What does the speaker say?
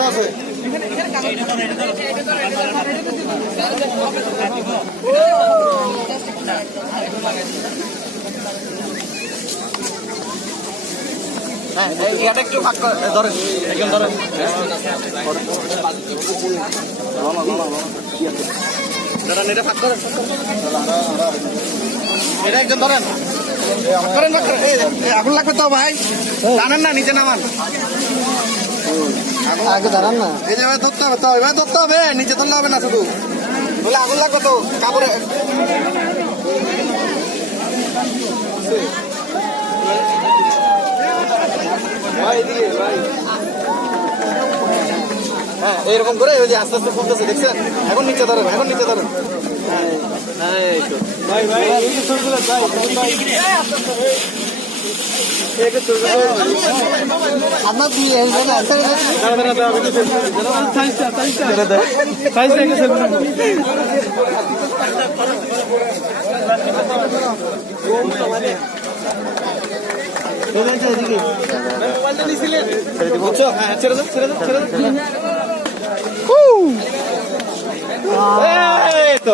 আছে হ্যাঁ এটা একটু ভাগ ধরেন একদম ধরেন ধরেন এটা ভাগ করেন এটা একজন ধরেন করেন আগুন লাগবে তো ভাই জানেন না নিচে নামান আগে দাঁড়ান না এই যে ধরতে হবে তো এবার ধরতে হবে নিচে ধরলে হবে না শুধু বলে আগুন লাগবে তো কাপড়ে হ্যাঁ এইরকম করে ওই যে আস্তে আস্তে ফুলতেছে দেখছেন এখন নিচে ধরেন এখন নিচে ধরেন আপনার বুঝছো হ্যাঁ ছেড়ে দাও ছেড়ে দাও ছেড়ে দাও এই তো